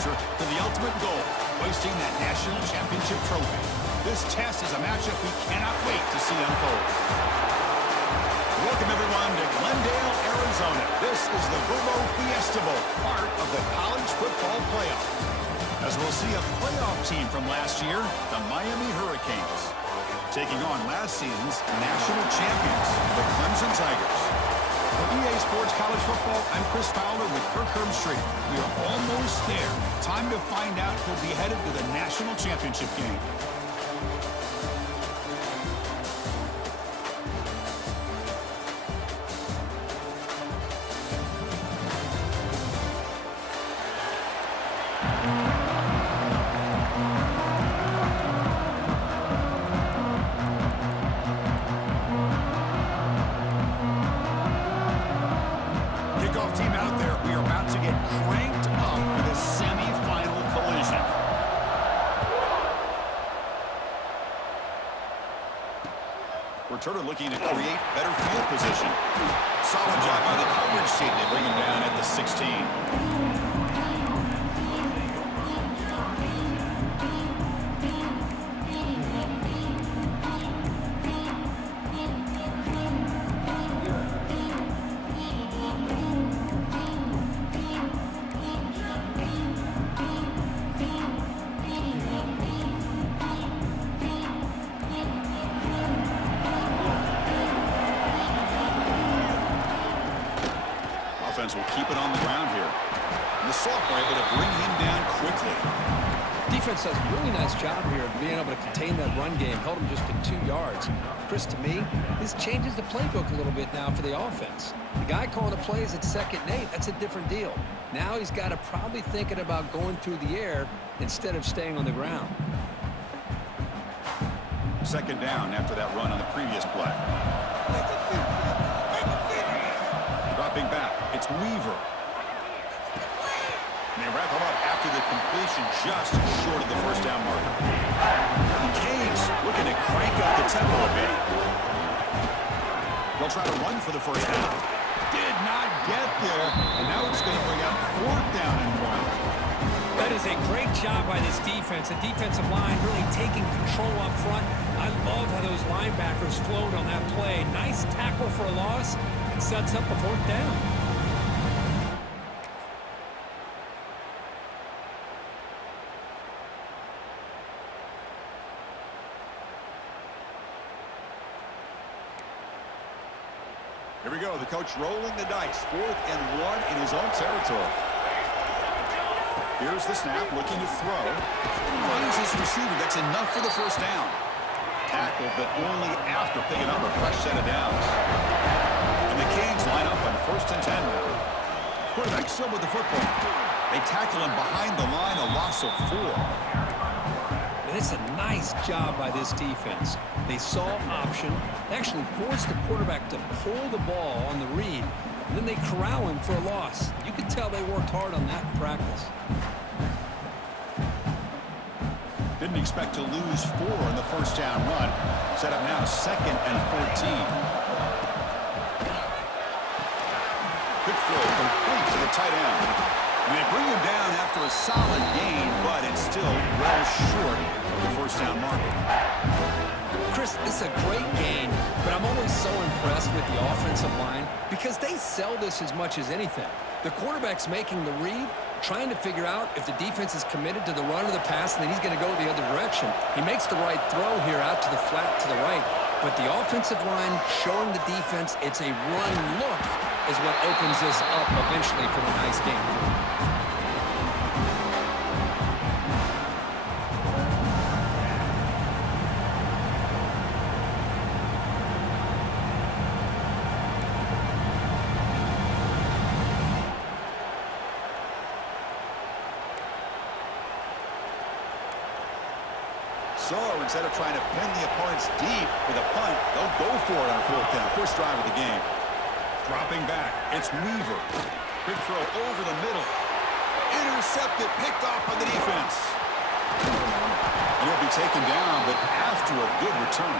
closer to the ultimate goal, hoisting that national championship trophy. This test is a matchup we cannot wait to see unfold. Welcome, everyone, to Glendale, Arizona. This is the Verbo Fiesta Bowl, part of the college football playoff. As we'll see a playoff team from last year, the Miami Hurricanes, taking on last season's national champions, the Clemson Tigers. For EA Sports College Football, I'm Chris Fowler with Kirk Herbstreit. We are almost there. Time to find out who'll be headed to the national championship game. Team out there, we are about to get cranked up for the semi-final collision. Returner looking to create better field position. Solid job by the coverage team. They bring him down at the 16. Will keep it on the ground here. And the sophomore able to bring him down quickly. Defense does a really nice job here of being able to contain that run game. Held him just to 2 yards. Chris, to me, this changes the playbook a little bit now for the offense. The guy calling the plays at 2nd and 8, that's a different deal. Now he's got to probably thinking about going through the air instead of staying on the ground. 2nd down after that run on the previous play. Dropping back, it's Weaver. And they wrap him up after the completion just short of the first down marker. The Canes looking to crank up the tempo a bit. They'll try to run for the first down. Did not get there, and now it's going to bring up 4th down and 1. That is a great job by this defense. The defensive line really taking control up front. I love how those linebackers flowed on that play. Nice tackle for a loss. Sets up a 4th down. Here we go. The coach rolling the dice. 4th and 1 in his own territory. Here's the snap, looking to throw. Finds his receiver. That's enough for the first down. Tackled, but only after picking up a fresh set of downs. And the Canes line up on 1st and 10 now. Quarterback still with the football. They tackle him behind the line, a loss of 4. And it's a nice job by this defense. They saw option, actually forced the quarterback to pull the ball on the read, and then they corral him for a loss. You could tell they worked hard on that in practice. Didn't expect to lose 4 in the first down run. Set up now 2nd and 14. Quick throw complete to the tight end. And they bring him down after a solid gain, but it's still well short of the first down marker. Chris, this is a great gain, but I'm always so impressed with the offensive line because they sell this as much as anything. The quarterback's making the read, trying to figure out if the defense is committed to the run or the pass, and then he's going to go the other direction. He makes the right throw here out to the flat to the right, but the offensive line showing the defense it's a run look is what opens this up eventually for the nice game. So instead of trying to pin the opponents deep with a punt, they'll go for it on 4th down. First drive of the game. Dropping back, it's Weaver. Big throw over the middle. Intercepted, picked off by the defense. And he'll be taken down, but after a good return.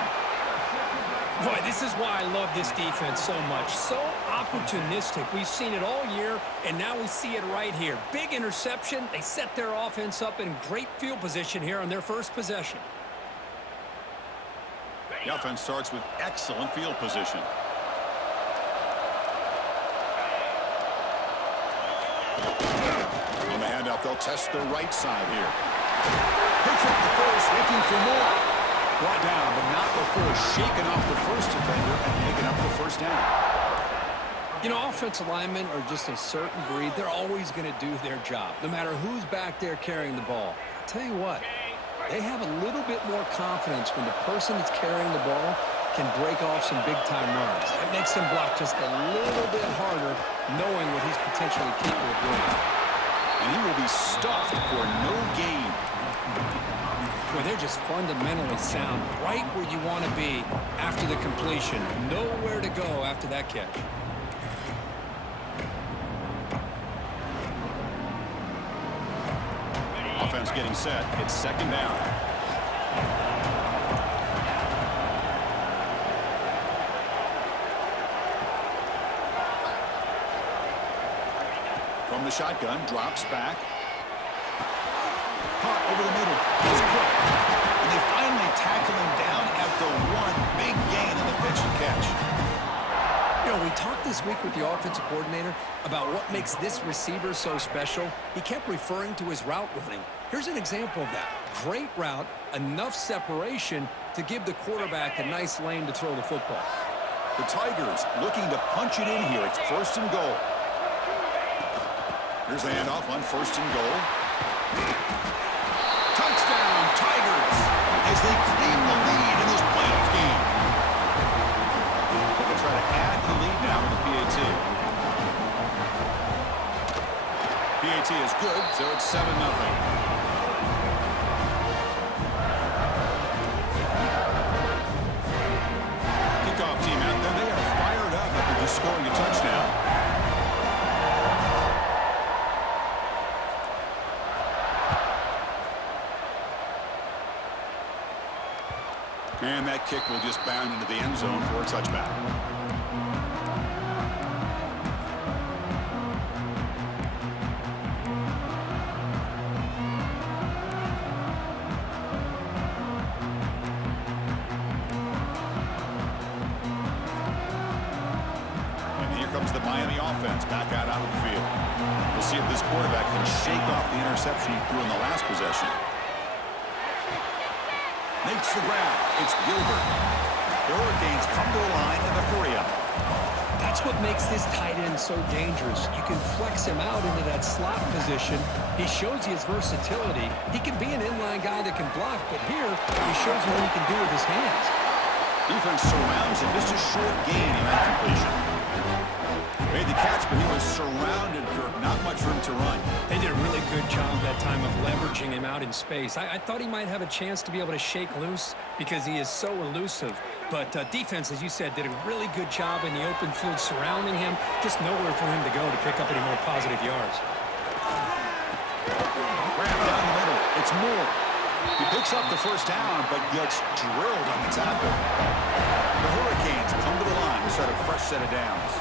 Boy, this is why I love this defense so much. So opportunistic. We've seen it all year, and now we see it right here. Big interception. They set their offense up in great field position here on their first possession. The offense starts with excellent field position. On the handoff, they'll test the right side here. Picks up the first, looking for more. Brought down, but not before shaking off the first defender and picking up the first down. You know, offensive linemen are just a certain breed. They're always going to do their job, no matter who's back there carrying the ball. I'll tell you what, they have a little bit more confidence when the person that's carrying the ball can break off some big-time runs. That makes him block just a little bit harder, knowing what he's potentially capable of doing. And he will be stuffed for no gain. Well, they're just fundamentally sound, right where you want to be after the completion. Nowhere to go after that catch. Offense getting set. It's second down. From the shotgun, drops back. Caught over the middle. He's quick. And they finally tackle him down at the one. Big gain in the pitch and catch. You know, we talked this week with the offensive coordinator about what makes this receiver so special. He kept referring to his route running. Here's an example of that. Great route, enough separation to give the quarterback a nice lane to throw the football. The Tigers looking to punch it in here. It's first and goal. Here's the handoff on first and goal. Touchdown, Tigers, as they claim the lead in this playoff game. They'll try to add the lead now with the PAT. PAT is good, so it's 7-0. Kickoff team out there, they are fired up after just scoring a touchdown. And that kick will just bound into the end zone for a touchback. And here comes the Miami offense back out onto the field. We'll see if this quarterback can shake off the interception he threw in the last possession. Makes the grab. It's Gilbert. The Hurricanes come to the line in the hurry-up. That's what makes this tight end so dangerous. You can flex him out into that slot position. He shows you his versatility. He can be an inline guy that can block, but here he shows you what he can do with his hands. Defense surrounds him. Just a short gain in that completion. Made the catch, but he was surrounded, Kirk. Not much room to run. They did a really good job that time of leveraging him out in space. I thought he might have a chance to be able to shake loose because he is so elusive. But defense, as you said, did a really good job in the open field surrounding him. Just nowhere for him to go to pick up any more positive yards. Grab down the middle. It's Moore. He picks up the first down, but gets drilled on the tackle. The Hurricanes come to the line to set a fresh set of downs.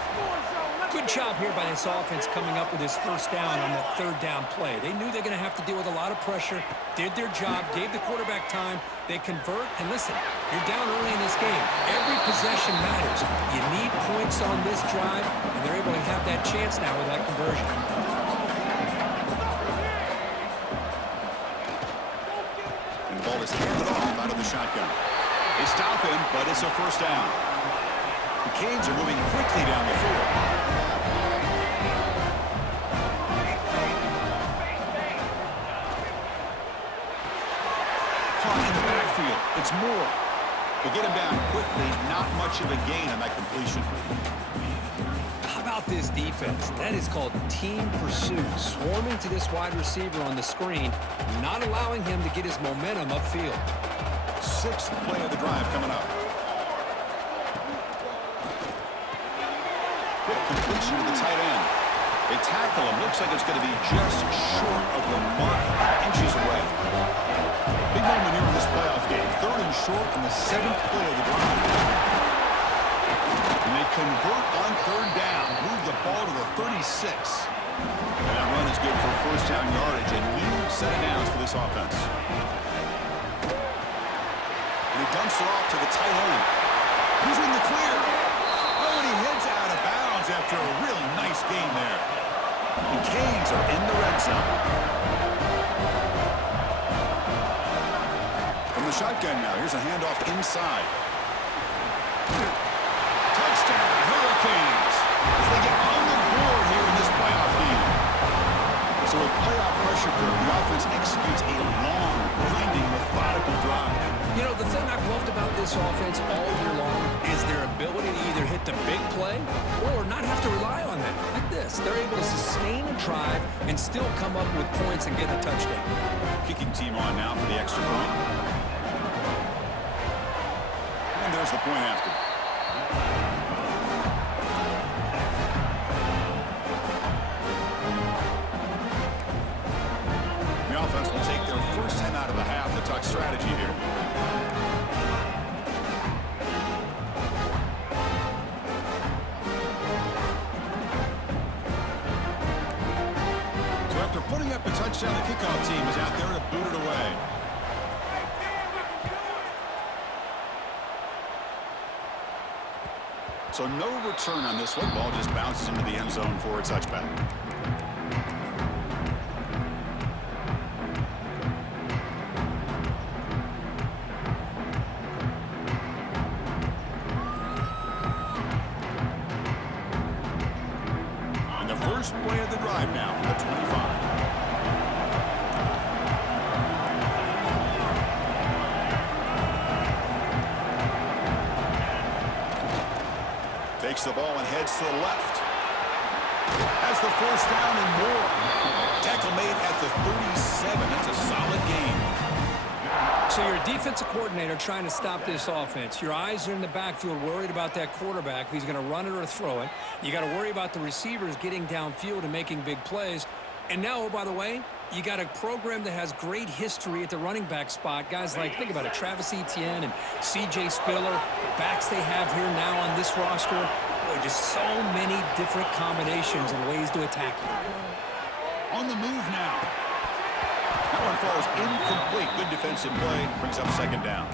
Good job here by this offense coming up with his first down on that third down play. They knew they're going to have to deal with a lot of pressure, did their job, gave the quarterback time. They convert, and listen, you're down early in this game. Every possession matters. You need points on this drive, and they're able to have that chance now with that conversion. And the ball is handed off out of the shotgun. They stop him, but it's a first down. The Canes are moving quickly down the field. Caught in the backfield. It's Moore. To get him down quickly, not much of a gain on that completion. How about this defense? That is called team pursuit. Swarming to this wide receiver on the screen, not allowing him to get his momentum upfield. Sixth play of the drive coming up. Quick completion to the tight end. They tackle him. Looks like it's going to be just short of the mark. Inches away. Big moment here in this playoff game. Third and short on the seventh play of the drive. And they convert on third down. Move the ball to the 36. And that run is good for first down yardage. A new set of downs for this offense. And he dumps it off to the tight end. He's in the clear. Oh, and he heads out of bounds after a really nice game there. The Canes are in the red zone. From the shotgun now, here's a handoff inside. Touchdown, Hurricanes, as they get on the board here in this playoff game. So with playoff pressure, the offense executes a long, grinding, methodical drive. You know, the thing I've loved about this offense all year long is their ability to either hit the big play or not have to rely on that. Like this, they're able to sustain a drive and still come up with points and get a touchdown. Kicking team on now for the extra point. And there's the point after. The offense will take their first 10 out of the half to talk strategy here. So after putting up a touchdown, the kickoff team is out there to boot it away. So no return on this one. Ball just bounces into the end zone for a touchback. And the first play of the drive now from the 25. Takes the ball and heads to the left. Has the first down and more. Tackle made at the 37. That's a solid game. So you're a defensive coordinator trying to stop this offense. Your eyes are in the backfield worried about that quarterback, if he's going to run it or throw it. You got to worry about the receivers getting downfield and making big plays. And now, oh, by the way, you got a program that has great history at the running back spot. Guys like, think about it, Travis Etienne and C.J. Spiller, the backs they have here now on this roster. Boy, just so many different combinations and ways to attack you. On the move now. That one falls incomplete. Good defensive play. Brings up second down.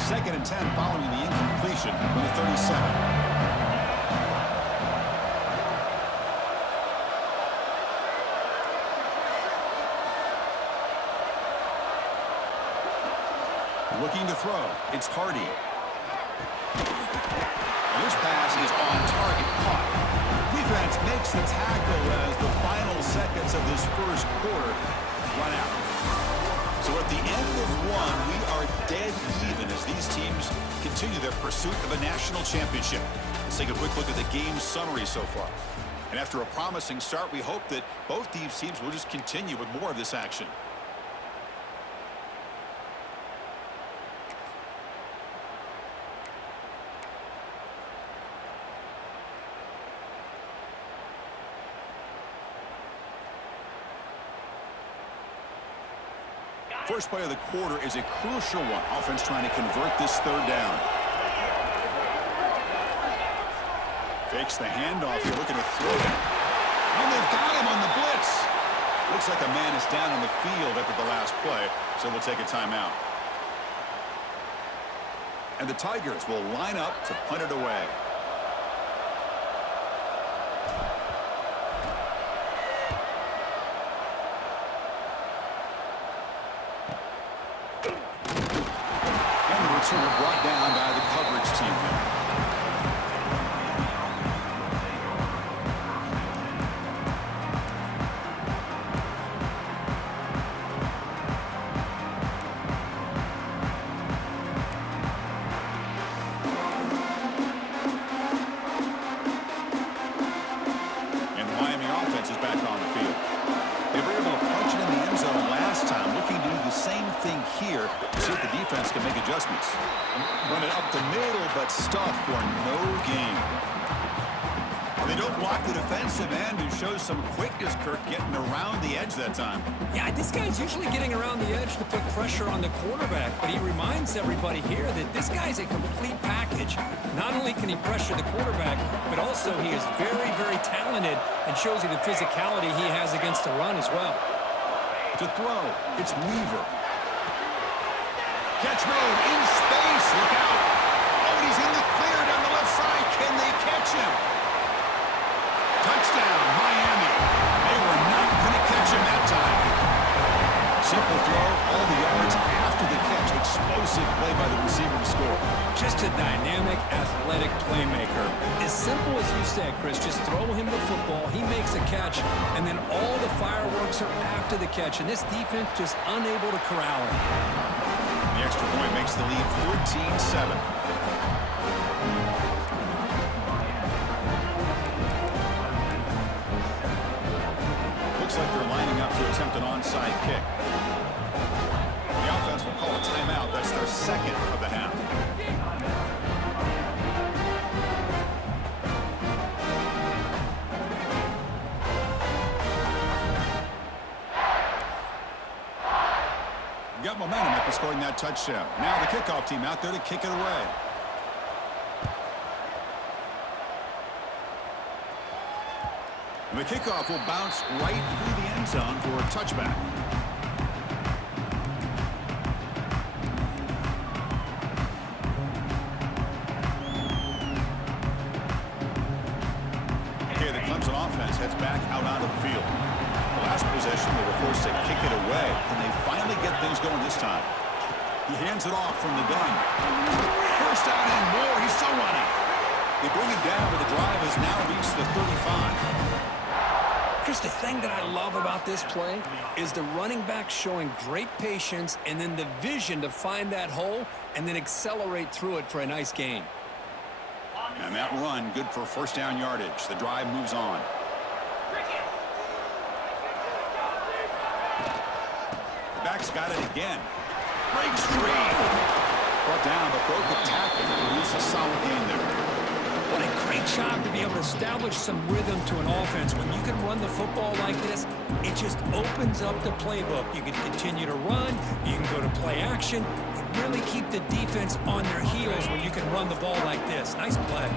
Second and 10 following the incompletion from the 37. Looking to throw. It's Hardy. And this pass is on target. Caught. Defense makes the tackle as the final seconds of this first quarter run out. So at the end of one, we are dead even as these teams continue their pursuit of a national championship. Let's take a quick look at the game summary so far. And after a promising start, we hope that both these teams will just continue with more of this action. First play of the quarter is a crucial one. Offense trying to convert this third down. Fakes the handoff here, looking to throw it. And they've got him on the blitz. Looks like a man is down on the field after the last play, so we'll take a timeout. And the Tigers will line up to punt it away. Brought down by the coverage team. And the Miami offense is back on the field. They were able to punch it in the end zone last time, looking to do the same thing here to see if the defense can make adjustments. Run it up the middle, but stuff for no gain. They don't block the defensive end, who shows some quickness, Kirk, getting around the edge that time. Yeah, this guy's usually getting around the edge to put pressure on the quarterback, but he reminds everybody here that this guy's a complete package. Not only can he pressure the quarterback, but also he is very, very talented and shows you the physicality he has against the run as well. To throw, it's Weaver. Catch mode in space. Look out. Oh, and he's in the clear down the left side. Can they catch him? Touchdown, Miami. They were not going to catch him that time. Simple throw, all the yards after the catch. Explosive play by the receiver to score. Just a dynamic, athletic playmaker. As simple as you said, Chris, just throw him the football, he makes a catch, and then all the fireworks are after the catch, and this defense just unable to corral him. The extra point makes the lead 14-7. Looks like they're lining up to attempt an onside kick. The offense will call a timeout. That's their second of the half. Got momentum after scoring that touchdown. Now the kickoff team out there to kick it away. And the kickoff will bounce right through the end zone for a touchback. Okay, the Clemson offense heads back out onto the field. The last possession, they were forced to kick it away. Can they finally get things going this time? He hands it off from the gun. First down and more. He's still running. They bring it down, but the drive has now reached the 35. Chris, the thing that I love about this play is the running back showing great patience and then the vision to find that hole and then accelerate through it for a nice gain. And that run, good for first down yardage. The drive moves on. The back's got it again. Breaks free. Brought down, but broke the tackle. Produce a solid gain there. What a great job to be able to establish some rhythm to an offense. When you can run the football like this, it just opens up the playbook. You can continue to run. You can go to play action. You really keep the defense on their heels when you can run the ball like this. Nice play.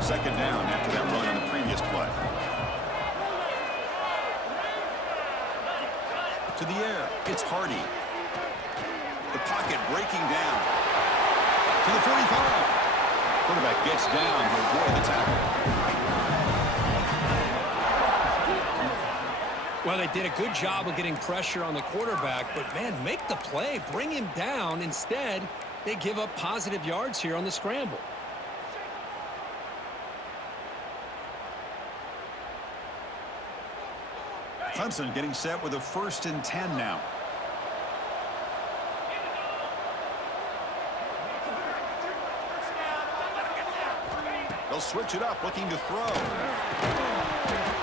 Second down after that run on the previous play. To the air, it's Hardy. The pocket breaking down. To the 45. Quarterback gets down to avoid the tackle. Well, they did a good job of getting pressure on the quarterback, but, man, make the play. Bring him down. Instead, they give up positive yards here on the scramble. Clemson getting set with a 1st and 10 now. They'll switch it up, looking to throw.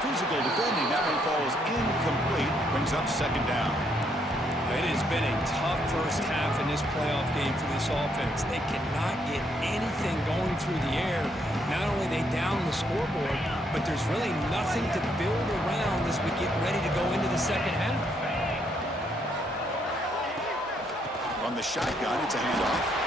Physical defending. That one falls incomplete. Brings up second down. It has been a tough first half in this playoff game for this offense. They cannot get anything going through the air. Not only are they down the scoreboard, but there's really nothing to build around as we get ready to go into the second half. On the shotgun, it's a handoff.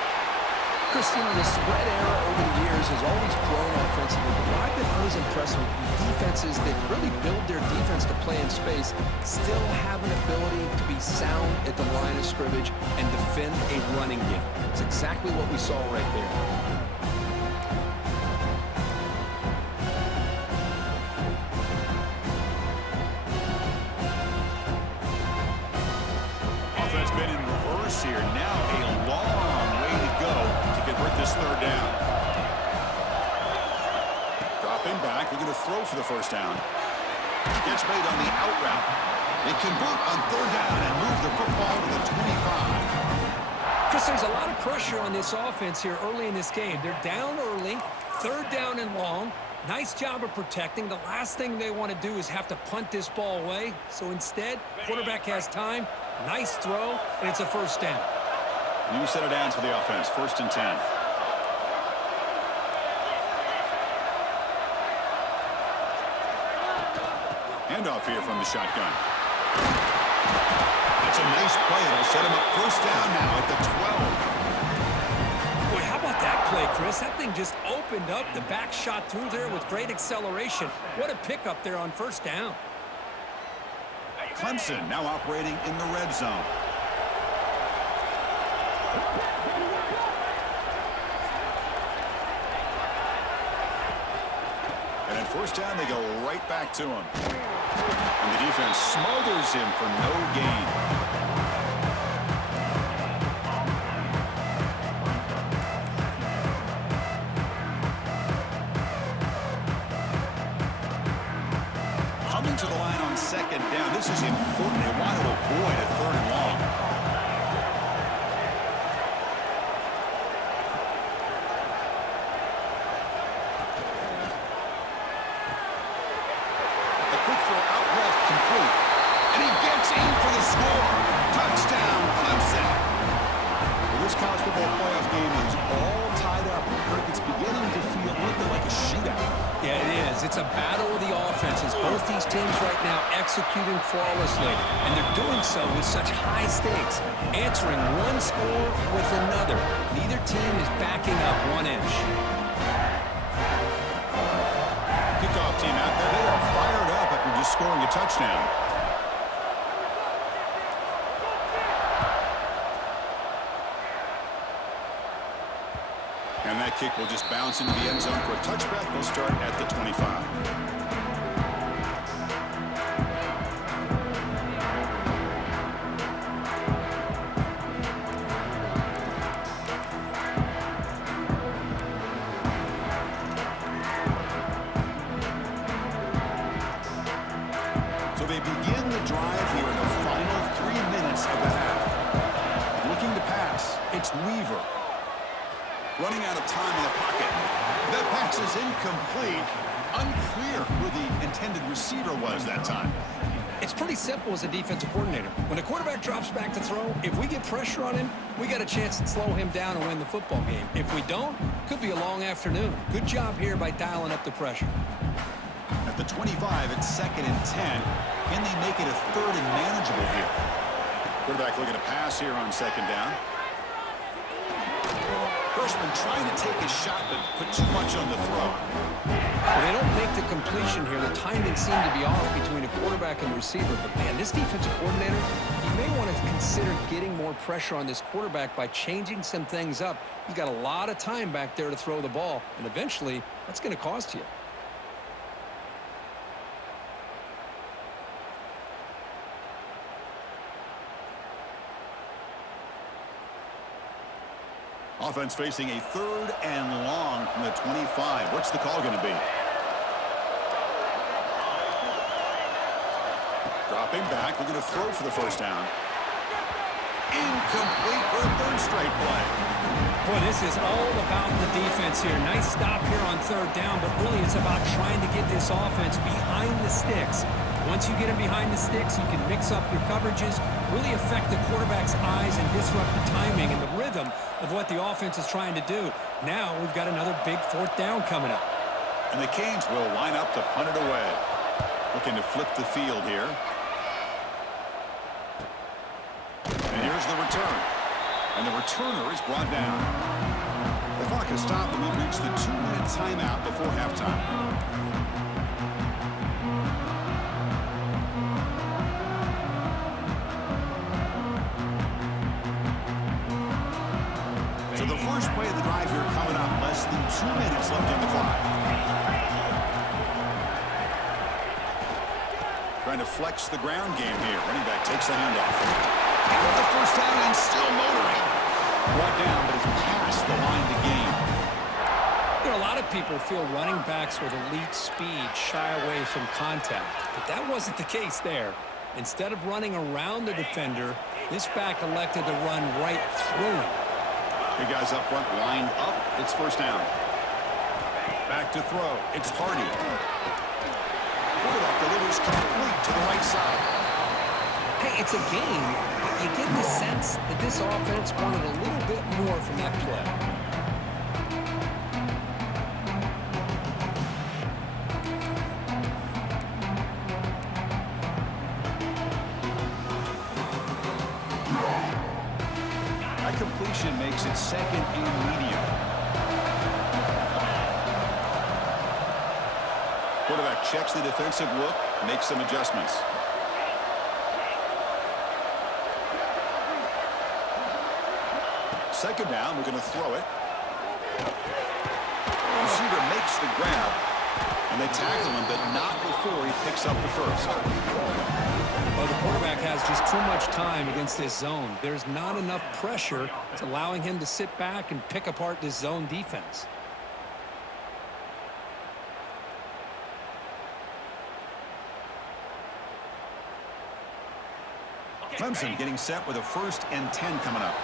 Christian, the spread era over the years has always grown offensively, but what I've been always impressed with defenses that really build their defense to play in space still have an ability to be sound at the line of scrimmage and defend a running game. It's exactly what we saw right there. Offense been in reverse here. Now a long way to go to convert this third down. Dropping back. They're going to throw for the first down. Catch made on the out route. They convert on third down and move the football to the 25. Chris, there's a lot of pressure on this offense here early in this game. They're down early, third down and long. Nice job of protecting. The last thing they want to do is have to punt this ball away. So instead, quarterback has time. Nice throw, and it's a first down. New set of downs for the offense. 1st and 10. Handoff here from the shotgun. That's a nice play. It'll set him up first down now at the 12. Boy, how about that play, Chris? That thing just opened up. The back shot through there with great acceleration. What a pickup there on first down. Clemson now operating in the red zone. And at first down, they go right back to him. And the defense smothers him for no gain. Coming to the line on second down. This is important. They want to avoid a third and long. A quick throw out left, complete. And he gets in for the score. Touchdown, Clemson. Well, this college football playoff game is all tied up. It's beginning to feel a little bit like a shootout. Yeah, it is. It's a battle of the offenses. Both these teams right now executing flawlessly, and they're doing so with such high stakes, answering one score with another. Neither team is backing up 1 inch. Kickoff team out there. They are fired up after just scoring a touchdown. And that kick will just bounce into the end zone for a touchback. They'll start at the 25. So they begin the drive here in the final 3 minutes of the half. Looking to pass, it's Weaver. Running out of time in the pocket. That pass is incomplete. Unclear who the intended receiver was that time. It's pretty simple as a defensive coordinator. When a quarterback drops back to throw, if we get pressure on him, we got a chance to slow him down and win the football game. If we don't, could be a long afternoon. Good job here by dialing up the pressure. At the 25, it's 2nd and 10. Can they make it a 3rd and manageable here? Quarterback looking to pass here on 2nd down. Freshman trying to take a shot, but put too much on the throw. Well, they don't make the completion here. The timing seemed to be off between a quarterback and the receiver. But, man, this defensive coordinator, he may want to consider getting more pressure on this quarterback by changing some things up. He's got a lot of time back there to throw the ball, and eventually that's going to cost you. Offense facing a 3rd and long from the 25. What's the call going to be? Dropping back, looking to throw for the first down. Incomplete for a 3rd straight play. Boy, this is all about the defense here. Nice stop here on 3rd down, but really it's about trying to get this offense behind the sticks. Once you get him behind the sticks, you can mix up your coverages, really affect the quarterback's eyes and disrupt the timing and the rhythm of what the offense is trying to do. Now we've got another big 4th down coming up. And the Canes will line up to punt it away. Looking to flip the field here. And here's the return. And the returner is brought down. The clock has stopped, and we've reached the 2-minute timeout before halftime. So the first play of the drive here coming up. Less than 2 minutes left on the clock. Trying to flex the ground game here. Running back takes the handoff. And with the first down and still motoring. Brought down, but it's past the line to gain. You know, a lot of people feel running backs with elite speed shy away from contact, but that wasn't the case there. Instead of running around the defender, this back elected to run right through him. Big guys up front lined up. It's first down. Back to throw. It's Hardy. Quarterback delivers complete to the right side. Hey, it's a game, but you get the sense that this offense wanted a little bit more from that play. completion makes it 2nd and medium. Quarterback checks the defensive look, makes some adjustments. Second down, we're going to throw it. Receiver makes the grab, and they tackle him, but not before he picks up the first. Well, the quarterback has just too much time against this zone. There's not enough pressure. It's allowing him to sit back and pick apart this zone defense. Clemson getting set with a 1st and 10 coming up.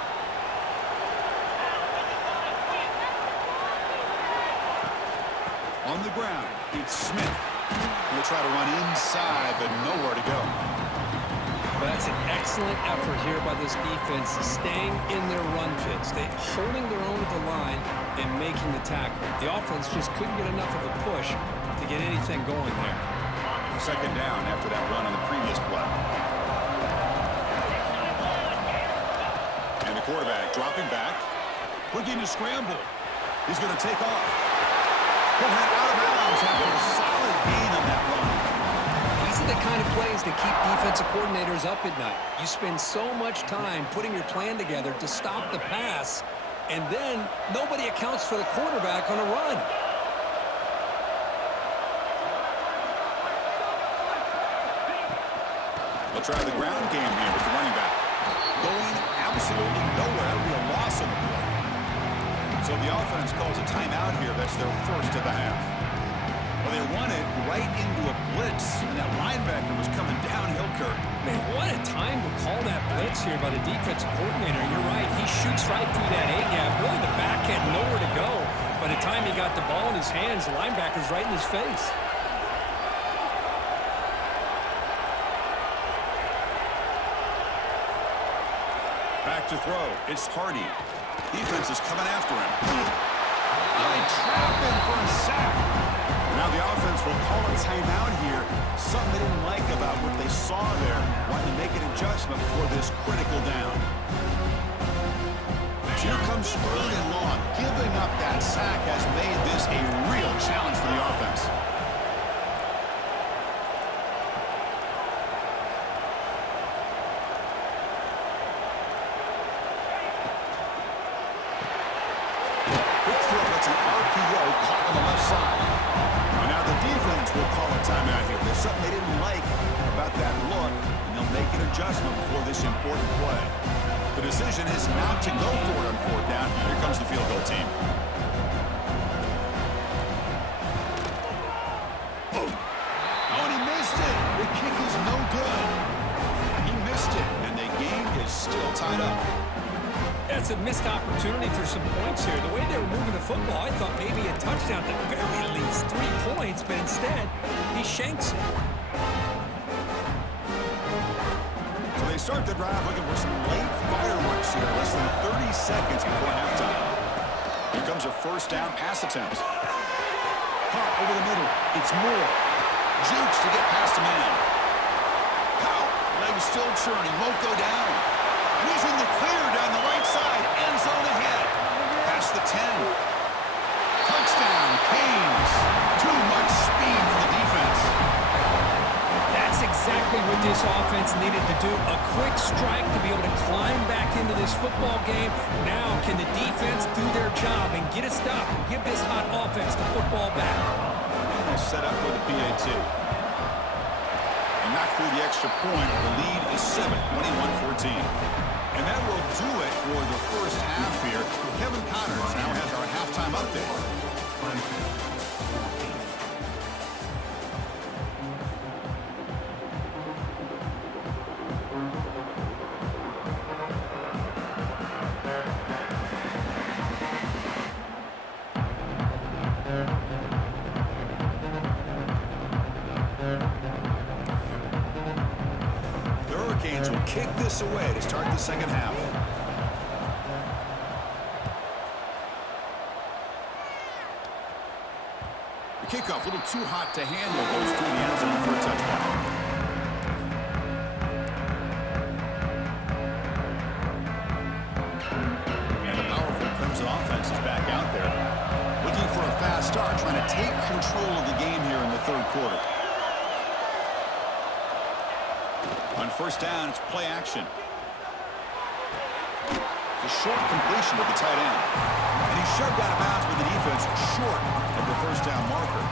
On the ground, it's Smith. He'll try to run inside, but nowhere to go. But that's an excellent effort here by this defense, staying in their run fits. They're holding their own at the line and making the tackle. The offense just couldn't get enough of a push to get anything going there. Second down after that run on the previous play. And the quarterback dropping back, looking to scramble. He's going to take off. He'll head out of bounds after a solid gain on that run. These are the kind of plays that keep defensive coordinators up at night. You spend so much time putting your plan together to stop the pass, and then nobody accounts for the quarterback on a run. They'll try the ground game here with the running back. Going absolutely nowhere. That'll be a loss on the play. So the offense calls a timeout here. That's their first of the half. Well, they run it right into a blitz, and that linebacker was coming downhill, Kirk. Man, what a time to call that blitz here by the defensive coordinator. You're right. He shoots right through that A-gap. Really, the back had nowhere to go. By the time he got the ball in his hands, the linebacker's right in his face. Back to throw. It's Hardy. Defense is coming after him. They trap him for a sack. Now the offense will call a timeout here. Something they didn't like about what they saw there. Wanting to make an adjustment for this critical down. Here comes third and long. Giving up that sack has made this a real challenge for the offense. It's an RPO caught on the left side. And now the defense will call a timeout here. There's something they didn't like about that look, and they'll make an adjustment before this important play. The decision is not to go for it on 4th down. Here comes the field goal team. Oh, and he missed it. The kick is no good. He missed it, and the game is still tied up. That's a missed opportunity for some points here. The way they were moving the football, I thought maybe a touchdown at the very least, 3 points, but instead, he shanks it. So they start the drive looking for some late fireworks here, less than 30 seconds before halftime. Here comes a 1st down pass attempt. Caught over the middle. It's Moore. Jukes to get past a man. Powell, legs still churning, won't go down. And he's in the clear down the right side. End zone ahead. Past the 10. Touchdown, Canes. Too much speed for the defense. That's exactly what this offense needed to do. A quick strike to be able to climb back into this football game. Now can the defense do their job and get a stop and give this hot offense the football back? They'll set up with a PAT. And not through the extra point. The lead is 7, 21-14. And that will do it for the first half here. Kevin Connors now has our halftime update. The Hurricanes will kick this away to start the second half. The kickoff a little too hot to handle, goes through the end zone for a touchdown. start, trying to take control of the game here in the third quarter. On first down, it's play action. It's a short completion to the tight end. And he's shoved out of bounds with the defense short of the first down marker.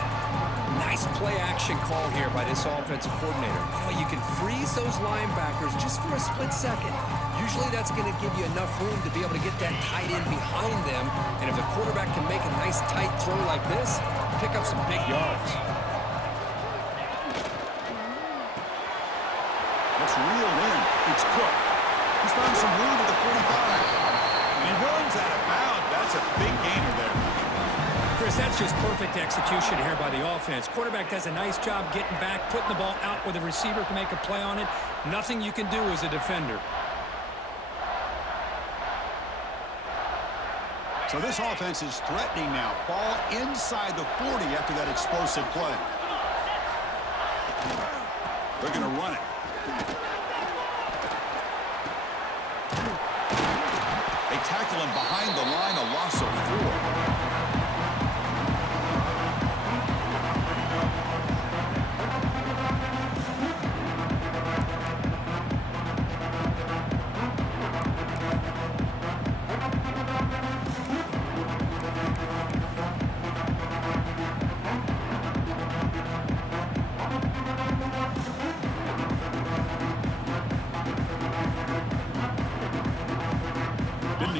Nice play action call here by this offensive coordinator. You can freeze those linebackers just for a split second. Usually that's going to give you enough room to be able to get that tight end behind them. And if the quarterback can make a nice tight throw like this, pick up some big yards. It's reeled in. It's Cook. He's found some room at the 45. And he runs out of bounds. That's a big gainer there. Chris, that's just perfect execution here by the offense. Quarterback does a nice job getting back, putting the ball out where the receiver can make a play on it. Nothing you can do as a defender. So this offense is threatening now. Ball inside the 40 after that explosive play. They're going to run it. They tackle him behind the line, a loss of 4.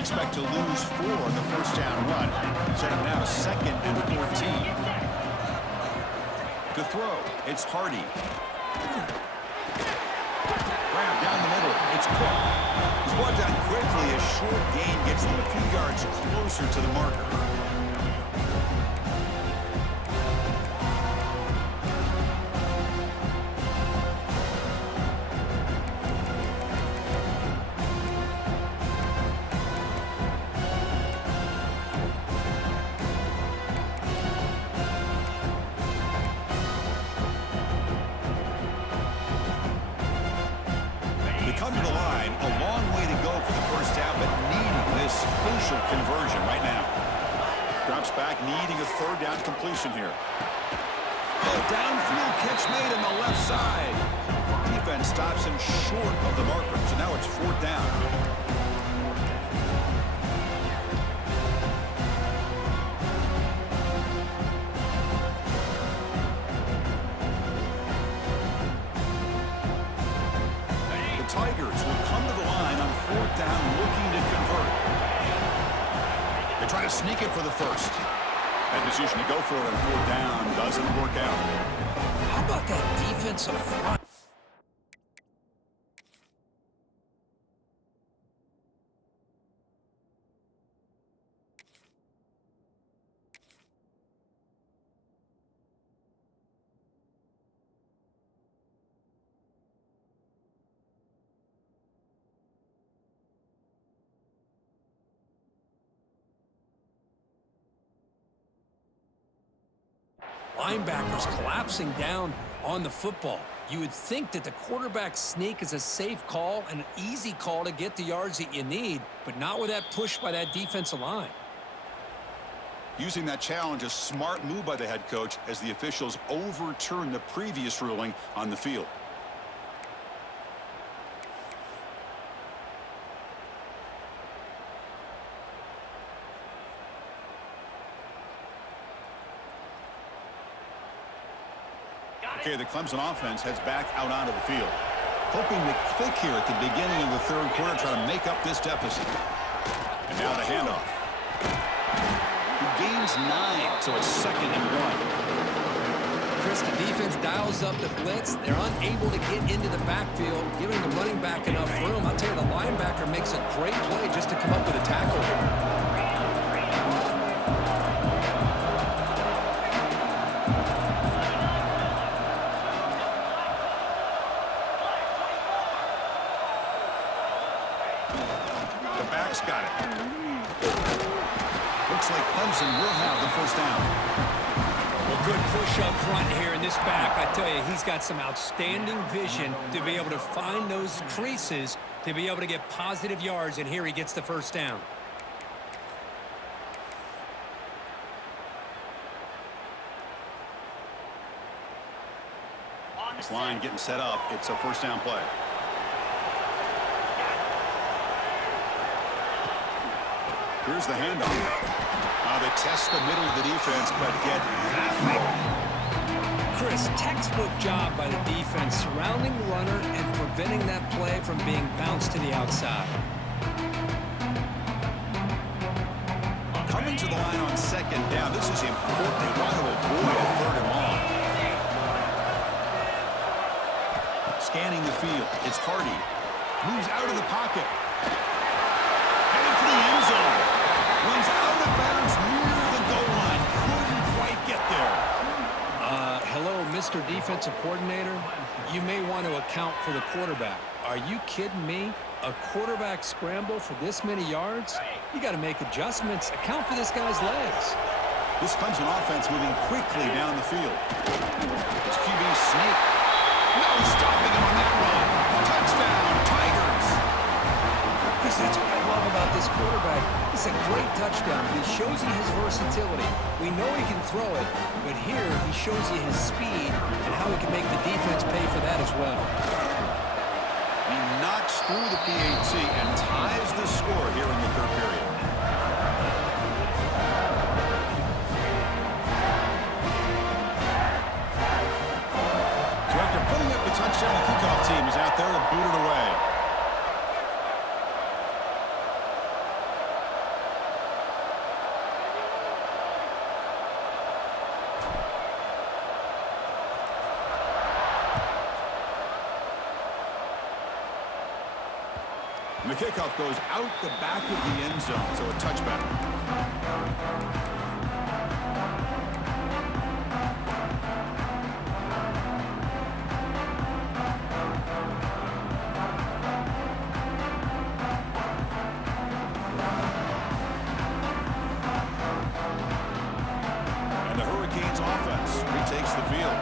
Expect to lose 4 on the first down run. Set up now 2nd and 14. To throw, it's Hardy. Grab down the middle, it's Cook. He's brought down quickly. A short gain gets them a few yards closer to the marker. Come to the line, a long way to go for the first down, but needing this crucial conversion right now. Drops back, needing a third down completion here. A downfield catch made on the left side. Defense stops him short of the marker, so now it's 4th down. Tigers will come to the line on 4th down, looking to convert. They try to sneak it for the first. That decision to go for it on 4th down doesn't work out. How about that defensive front? Linebackers collapsing down on the football. You would think that the quarterback sneak is a safe call, and an easy call to get the yards that you need, but not with that push by that defensive line. Using that challenge, a smart move by the head coach as the officials overturn the previous ruling on the field. Okay, the Clemson offense heads back out onto the field. Hoping to click here at the beginning of the third quarter, trying to make up this deficit. And now the handoff. He gains 9, so it's 2nd and 1. Chris, the defense dials up the blitz. They're unable to get into the backfield, giving the running back enough room. I'll tell you, the linebacker makes a great play just to come up with a tackle here. Got it. Looks like Clemson will have the first down. Well, good push up front here in this back. I tell you, he's got some outstanding vision to be able to find those creases, to be able to get positive yards, and here he gets the first down. defense line getting set up. It's a first down play. Here's the handoff. They test the middle of the defense, but get nothing. Chris, textbook job by the defense surrounding the runner and preventing that play from being bounced to the outside. Coming to the line on second down. This is important. They want to avoid a third and long. Scanning the field. It's Hardy. Moves out of the pocket. Heading for the end zone. Runs out of bounds near the goal line. Couldn't quite get there. Hello, Mr. Defensive Coordinator. You may want to account for the quarterback. Are you kidding me? A quarterback scramble for this many yards? You got to make adjustments. Account for this guy's legs. This Clemson offense moving quickly down the field. It's QB sneak. No stopping him on that run. Touchdown, Tigers. Chris, that's what I love about this quarterback. It's a great touchdown. He shows you his versatility. We know he can throw it, but here he shows you his speed and how he can make the defense pay for that as well. He knocks through the PAT and ties the score here in the third period. So after putting up the touchdown, the kickoff team is out there to boot it away. And the kickoff goes out the back of the end zone, so a touchback. And the Hurricanes offense retakes the field.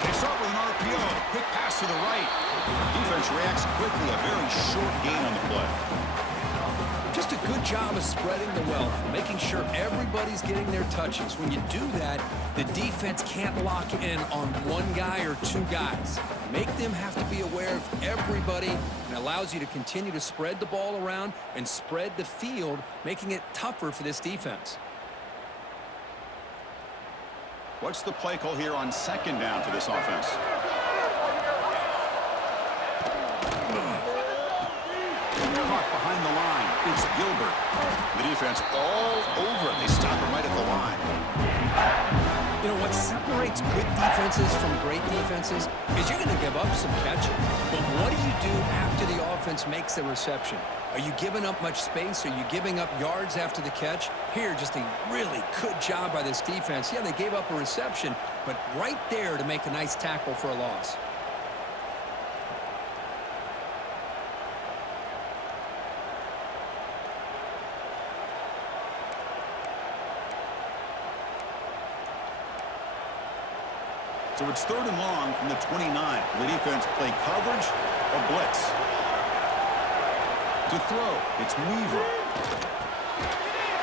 They start with an RPO. Quick pass to the right. Defense reacts quickly. A very short gain on the play. Just a good job of spreading the wealth, making sure everybody's getting their touches. When you do that, the defense can't lock in on one guy or two guys. Make them have to be aware of everybody, and allows you to continue to spread the ball around and spread the field, making it tougher for this defense. What's the play call here on second down for this offense? Caught behind the line. It's Gilbert. The defense all over it. They stop him right at the line. You know, what separates good defenses from great defenses is you're going to give up some catches. But what do you do after the offense makes the reception? Are you giving up much space? Are you giving up yards after the catch? Here, just a really good job by this defense. Yeah, they gave up a reception, but right there to make a nice tackle for a loss. So it's third and long from the 29. The defense play coverage or blitz. To throw, it's Weaver.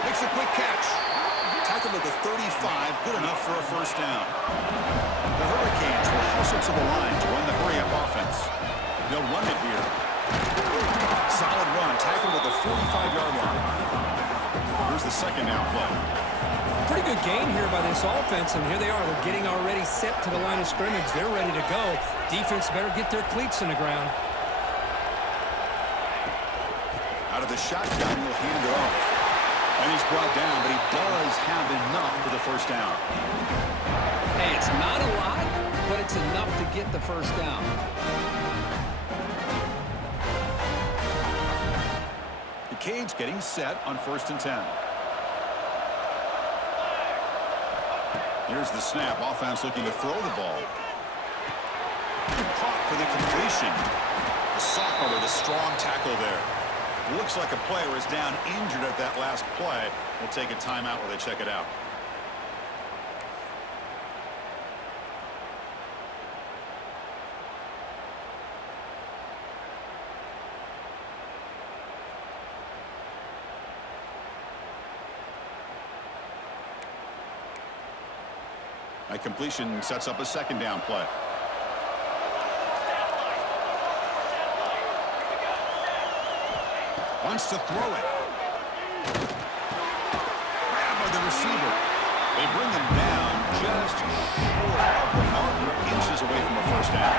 Makes a quick catch. Tackled at the 35, good enough for a first down. The Hurricanes will house it to the line to run the hurry-up offense. They'll run it here. Solid run, tackled at the 45-yard line. Here's the second down play. Pretty good gain here by this offense, and here they are. They're getting already set to the line of scrimmage. They're ready to go. Defense better get their cleats in the ground. Out of the shotgun, he'll hand it off. And he's brought down, but he does have enough for the first down. Hey, it's not a lot, but it's enough to get the first down. The Canes getting set on 1st and 10. Here's the snap. Offense looking to throw the ball. Caught for the completion. The sophomore with a strong tackle there. Looks like a player is down injured at that last play. We'll take a timeout while they check it out. That completion sets up a second down play. Wants to throw it. Grab by the receiver. They bring him down just short of the marker, inches away from a first down.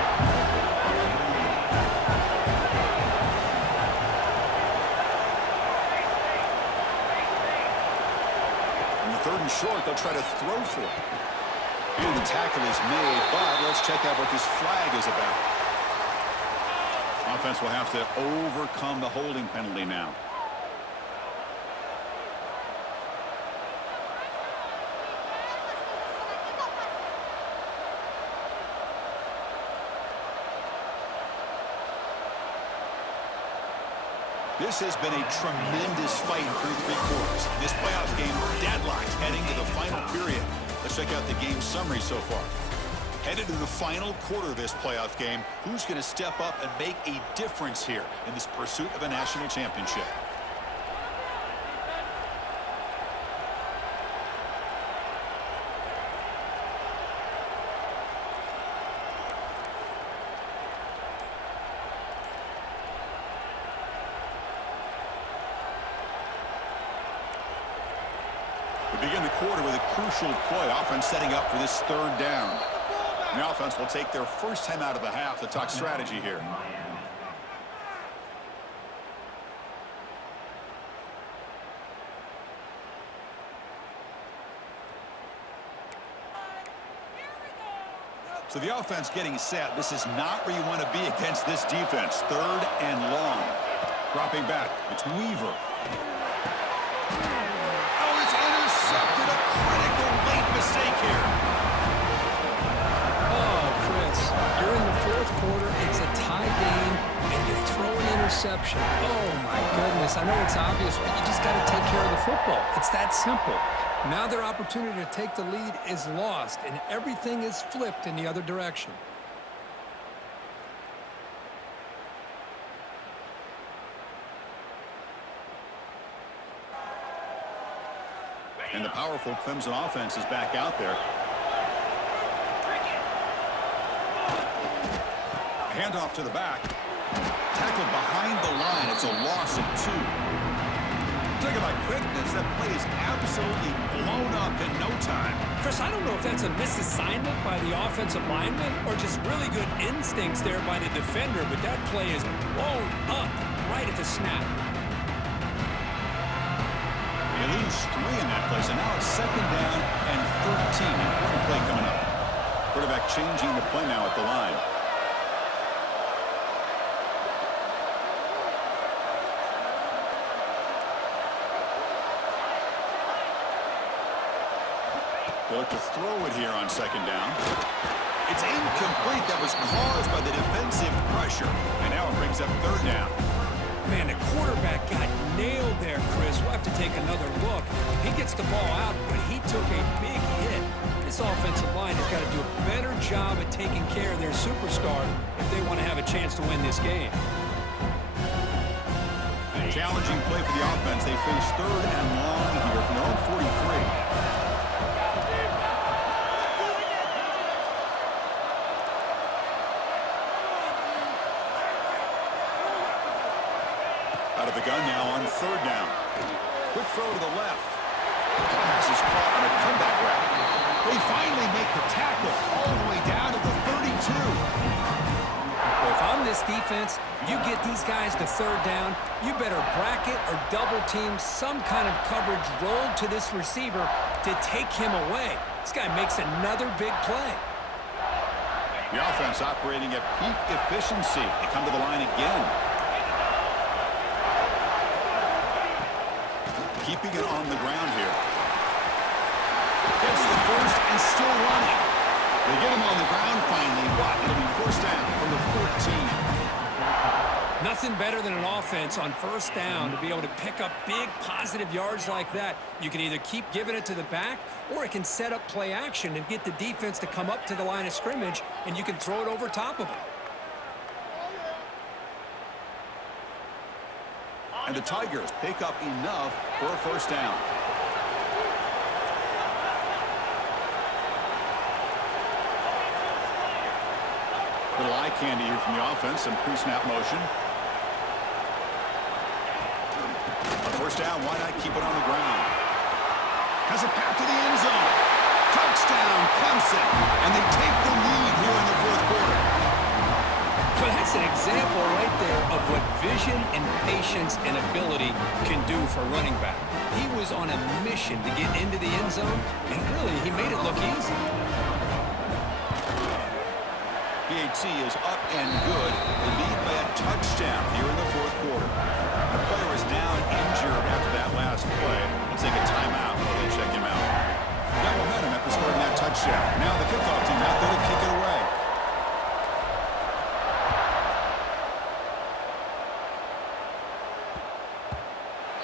On the 3rd and short, they'll try to throw for it. And the tackle is made, but let's check out what this flag is about. Offense will have to overcome the holding penalty now. This has been a tremendous fight through 3 quarters. This playoff game deadlocked heading to the final period. Let's check out the game summary so far. Headed to the final quarter of this playoff game, who's going to step up and make a difference here in this pursuit of a national championship? We begin the quarter with a crucial play. Offense setting up for this 3rd down. The offense will take their first time out of the half to talk strategy here. So the offense getting set. This is not where you want to be against this defense. 3rd and long. Dropping back. It's Weaver. Oh, it's intercepted. A critical late mistake here. You're in the 4th quarter, it's a tie game, and you throw an interception. Oh, my goodness. I know it's obvious, but you just got to take care of the football. It's that simple. Now their opportunity to take the lead is lost, and everything is flipped in the other direction. And the powerful Clemson offense is back out there. Handoff to the back. Tackled behind the line. It's a loss of 2. Talk about quickness. That play is absolutely blown up in no time. Chris, I don't know if that's a misassignment by the offensive lineman or just really good instincts there by the defender, but that play is blown up right at the snap. They lose 3 in that play, so now it's 2nd down and 13. Important play coming up. Quarterback changing the play now at the line. They look to throw it here on 2nd down. It's incomplete. That was caused by the defensive pressure. And now it brings up 3rd down. Man, the quarterback got nailed there, Chris. We'll have to take another look. He gets the ball out, but he took a big hit. This offensive line has got to do a better job at taking care of their superstar if they want to have a chance to win this game. Challenging play for the offense. They face 3rd and long here from their own 43. Out of the gun now on 3rd down. Quick throw to the left. Pass is caught on a comeback route. They finally make the tackle all the way down to the 32. Well, if I'm this defense, you get these guys to 3rd down, you better bracket or double team some kind of coverage rolled to this receiver to take him away. This guy makes another big play. The offense operating at peak efficiency. They come to the line again. Keeping it on the ground here. Gets the first and still running. They get him on the ground finally. What? It'll be 1st down from the 14. Nothing better than an offense on 1st down to be able to pick up big positive yards like that. You can either keep giving it to the back, or it can set up play action and get the defense to come up to the line of scrimmage, and you can throw it over top of them. And the Tigers pick up enough for a 1st down. Little eye candy here from the offense. Some pre-snap motion. On first down, why not keep it on the ground? Has a path to the end zone. Touchdown, Clemson. And they take the lead here in the fourth quarter. Well, that's an example right there of what vision and patience and ability can do for a running back. He was on a mission to get into the end zone, and really, he made it look easy. PAT is up and good. They lead by a touchdown here in the fourth quarter. The player is down injured after that last play. Let's take a timeout while they check him out. Got momentum after scoring that touchdown. Now the kickoff team out there to kick it away.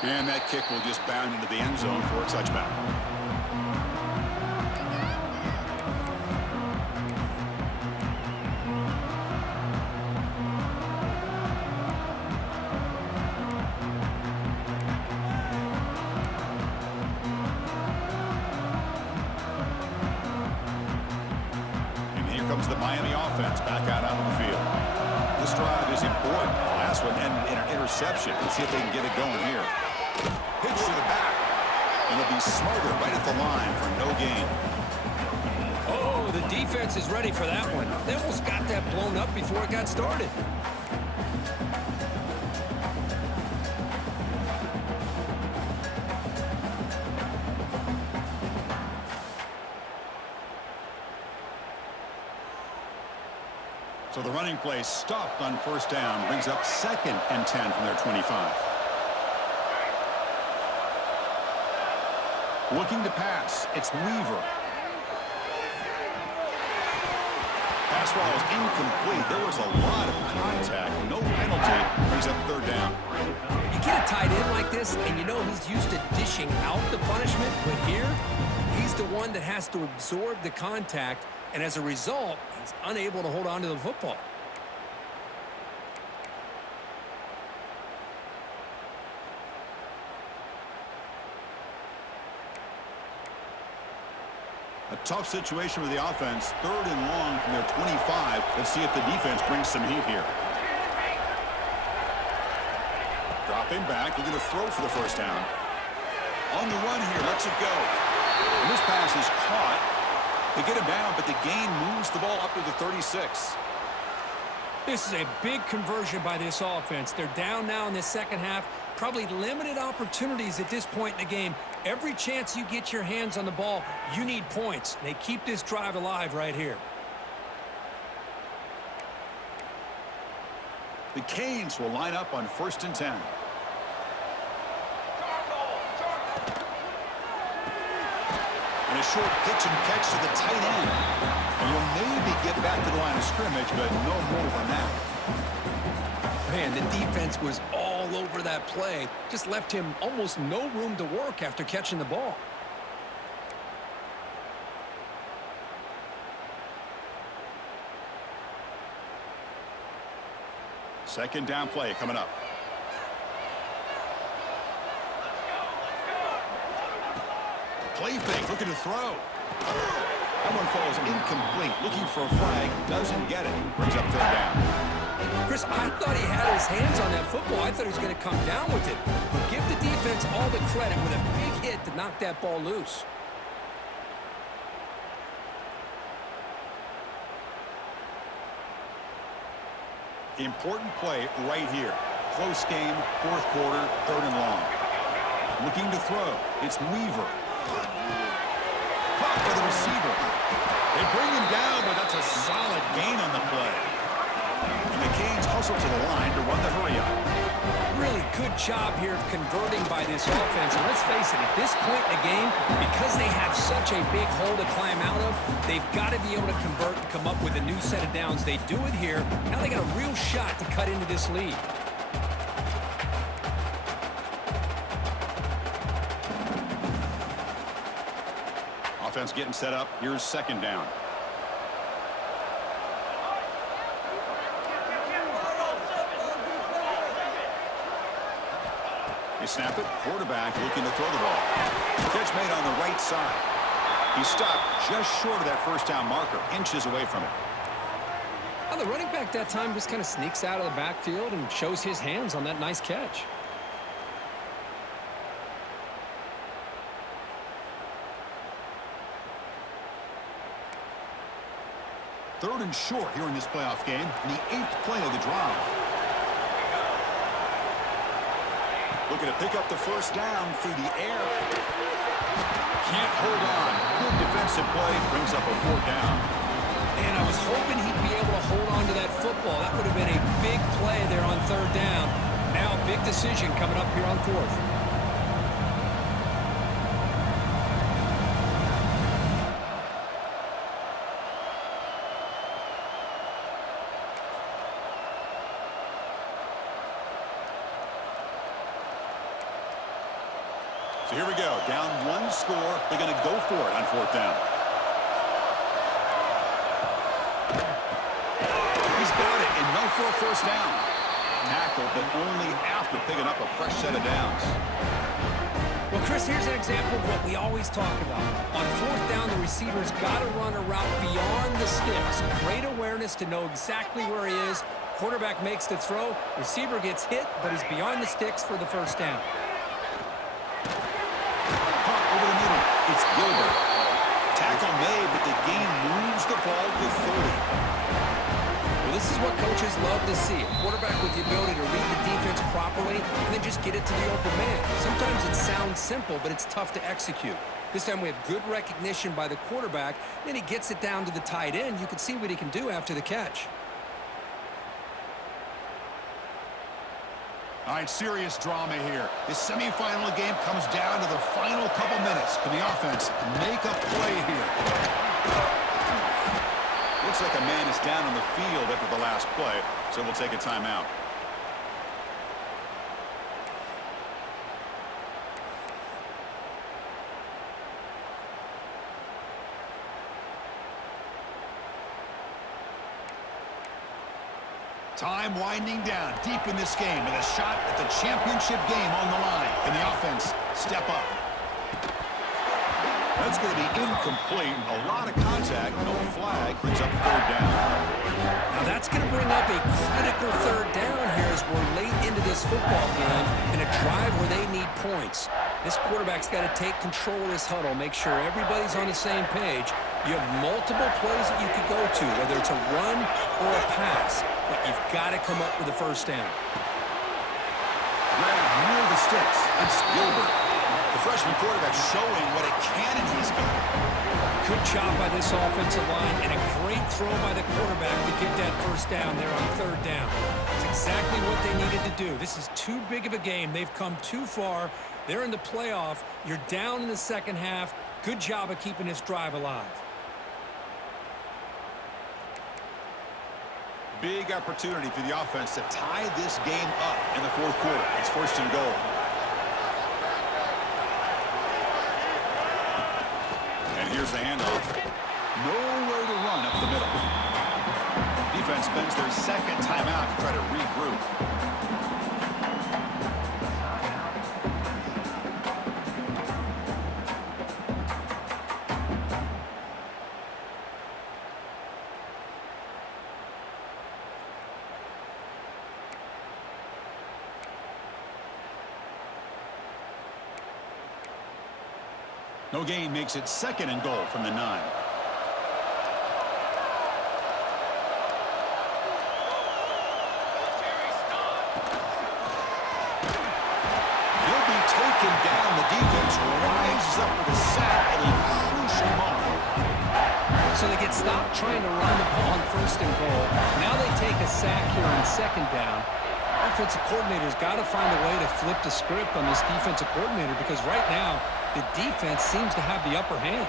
And that kick will just bound into the end zone for a touchback. And here comes the Miami offense back out onto the field. This drive is important. The last one ended in an interception. Let's see if they can get it going here. Pitch to the back. And it'll be smothered right at the line for no gain. Oh, the defense is ready for that one. They almost got that blown up before it got started. So the running play stopped on first down. Brings up 2nd and 10 from their 25. Looking to pass. It's Weaver. Pass ball is incomplete. There was a lot of contact. No penalty. Brings up 3rd down. You get a tight end like this, and you know he's used to dishing out the punishment, but here, he's the one that has to absorb the contact, and as a result, he's unable to hold on to the football. A tough situation with the offense. 3rd and long from their 25. Let's see if the defense brings some heat here. Dropping back. Looking to throw for the first down. On the run here. Lets it go. And this pass is caught. They get him down, but the gain moves the ball up to the 36. This is a big conversion by this offense. They're down now in the second half. Probably limited opportunities at this point in the game. Every chance you get your hands on the ball, you need points. They keep this drive alive right here. The Canes will line up on 1st and 10. And a short pitch and catch to the tight end. And you'll maybe get back to the line of scrimmage, but no more than that. Man, the defense was all over that play. Just left him almost no room to work after catching the ball. Second down play coming up. Play fake, looking to throw. That one falls incomplete. Looking for a flag, doesn't get it. Brings up 3rd down. Chris, I thought he had his hands on that football. I thought he was going to come down with it. But give the defense all the credit with a big hit to knock that ball loose. Important play right here. Close game, 4th quarter, 3rd and long. Looking to throw. It's Weaver. Caught by the receiver. They bring him down, but that's a solid gain on the play. And the Canes hustle to the line to run the hurry-up. Really good job here of converting by this offense. And let's face it, at this point in the game, because they have such a big hole to climb out of, they've got to be able to convert and come up with a new set of downs. They do it here. Now they got a real shot to cut into this lead. Offense getting set up. Here's 2nd down. They snap it. Quarterback looking to throw the ball. Catch made on the right side. He stopped just short of that first down marker, inches away from it. Now the running back that time just kind of sneaks out of the backfield and shows his hands on that nice catch. Third and short here in this playoff game, in the 8th play of the drive. Looking to pick up the first down through the air. Can't hold on. Good defensive play, brings up a 4th down. And I was hoping he'd be able to hold on to that football. That would have been a big play there on 3rd down. Now a big decision coming up here on 4th. So here we go. Down 1 score. They're going to go for it on 4th down. He's got it, and no for a first down. Tackle, but only after picking up a fresh set of downs. Well, Chris, here's an example of what we always talk about. On 4th down, the receiver's got to run a route beyond the sticks. Great awareness to know exactly where he is. Quarterback makes the throw. Receiver gets hit, but he's beyond the sticks for the first down. Over the middle, it's Gilbert. Tackle made, but the game moves the ball to 30. Well, this is what coaches love to see. A quarterback with the ability to read the defense properly and then just get it to the open man. Sometimes it sounds simple, but it's tough to execute. This time we have good recognition by the quarterback. Then he gets it down to the tight end. You can see what he can do after the catch. All right, serious drama here. This semifinal game comes down to the final couple minutes. Can the offense make a play here? Looks like a man is down on the field after the last play, so we'll take a timeout. Time winding down deep in this game with a shot at the championship game on the line. Can the offense step up? That's going to be incomplete. A lot of contact. No flag. Brings up 3rd down. Now that's going to bring up a critical 3rd down here as we're late into this football game in a drive where they need points. This quarterback's got to take control of this huddle, make sure everybody's on the same page. You have multiple plays that you could go to, whether it's a run or a pass, but you've got to come up with a first down. Grab near the sticks. It's Gilbert. The freshman quarterback showing what a cannon he's got. Good job by this offensive line and a great throw by the quarterback to get that first down there on 3rd down. It's exactly what they needed to do. This is too big of a game. They've come too far. They're in the playoff. You're down in the second half. Good job of keeping this drive alive. Big opportunity for the offense to tie this game up in the 4th quarter. It's 1st and goal. And here's the handoff. Nowhere to run up the middle. Defense spends their 2nd timeout to try to regroup. No gain makes it 2nd and goal from the 9. He'll be taken down. The defense rises up with a sack at a crucial moment. So they get stopped trying to run the ball on 1st and goal. Now they take a sack here on 2nd down. Offensive coordinator's got to find a way to flip the script on this defensive coordinator because right now the defense seems to have the upper hand.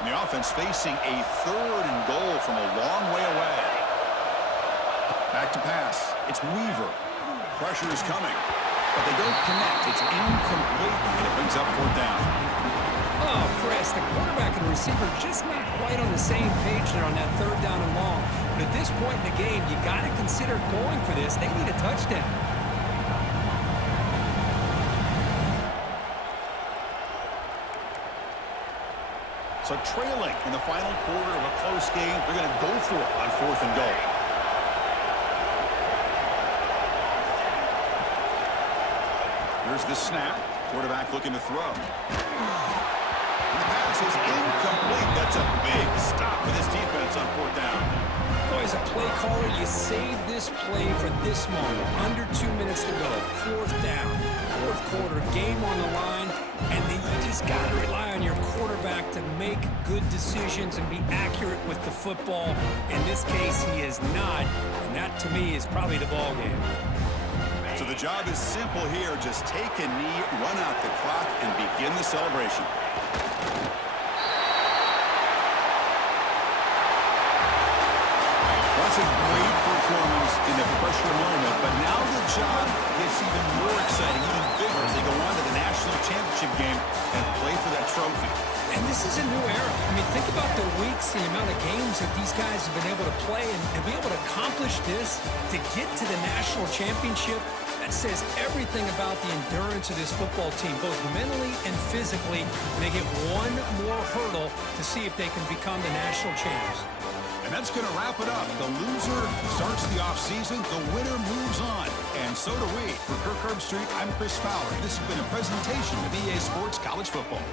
And the offense facing a 3rd and goal from a long way away. Back to pass. It's Weaver. Pressure is coming, but they don't connect. It's incomplete, and it brings up 4th down. Oh, Chris, the quarterback and the receiver just not quite on the same page there on that 3rd down and long. But at this point in the game, you got to consider going for this. They need a touchdown. So trailing in the final quarter of a close game, they're going to go for it on 4th and goal. Here's the snap. Quarterback looking to throw. And the pass is incomplete. That's a big stop for this defense on 4th down. Boy, as a play caller, you save this play for this moment. Under 2 minutes to go. 4th down. 4th quarter, game on the line. And then you just got to rely on your quarterback to make good decisions and be accurate with the football. In this case, he is not. And that, to me, is probably the ball game. So the job is simple here. Just take a knee, run out the clock, and begin the celebration. That's a great performance in the pressure moment, but now the job gets even more exciting, even bigger as they go on to the national championship game and play for that trophy. And this is a new era. I mean, think about the weeks, the amount of games that these guys have been able to play and be able to accomplish this to get to the national championship. That says everything about the endurance of this football team, both mentally and physically. And they get one more hurdle to see if they can become the national champs. And that's going to wrap it up. The loser starts the offseason. The winner moves on. And so do we. For Kirk Herbstreit, I'm Chris Fowler. This has been a presentation of EA Sports College Football.